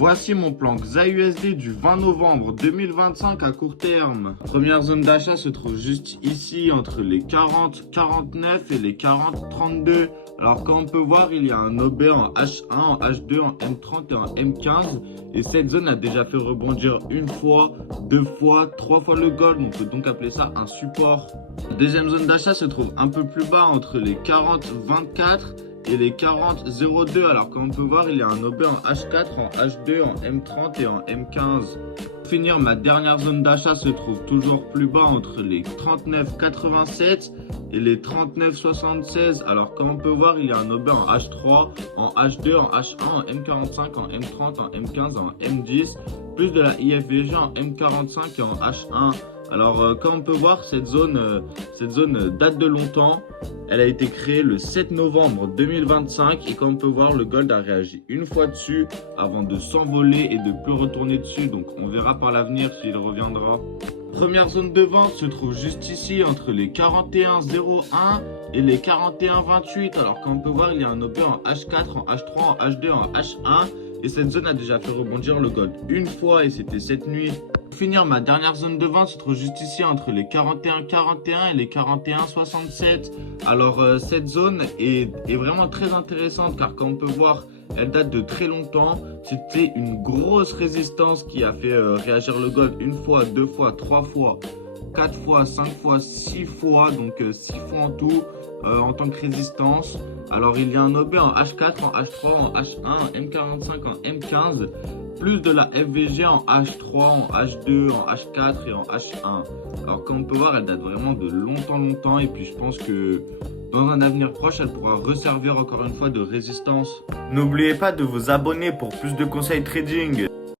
Voici mon plan XAUSD du 20 novembre 2025 à court terme. La première zone d'achat se trouve juste ici entre les 40,49 et les 40,32. Alors comme on peut voir, il y a un OB en H1, en H2, en M30 et en M15. Et cette zone a déjà fait rebondir une fois, deux fois, trois fois le gold. On peut donc appeler ça un support. La deuxième zone d'achat se trouve un peu plus bas entre les 40,24 et les 40,02. Alors comme on peut voir, il y a un OB en H4, en H2, en M30 et en M15. Pour finir, ma dernière zone d'achat se trouve toujours plus bas entre les 39,87 et les 39,76. Alors comme on peut voir, il y a un OB en H3, en H2, en H1, en M45, en M30, en M15, en M10, plus de la IFVG en M45 et en H1. Alors comme on peut voir, cette zone date de longtemps. Elle a été créée le 7 novembre 2025 et comme on peut voir, le gold a réagi une fois dessus avant de s'envoler et de plus retourner dessus. Donc on verra par l'avenir s'il reviendra. Première zone de vente se trouve juste ici entre les 41,01 et les 41,28. Alors comme on peut voir, il y a un OB en H4, en H3, en H2, en H1 et cette zone a déjà fait rebondir le gold une fois et c'était cette nuit. Pour finir, ma dernière zone de vente se trouve juste ici entre les 41,41 et les 41,67. Alors cette zone est vraiment très intéressante car comme on peut voir, elle date de très longtemps. C'était une grosse résistance qui a fait réagir le gold une fois, deux fois, trois fois, quatre fois, cinq fois, six fois. Donc 6 fois en tout en tant que résistance. Alors il y a un OB en H4, en H3, en H1, en M45, en M15. Plus de la FVG en H3, en H2, en H4 et en H1. Alors comme on peut voir, elle date vraiment de longtemps et puis je pense que dans un avenir proche, elle pourra resservir encore une fois de résistance. N'oubliez pas de vous abonner pour plus de conseils trading.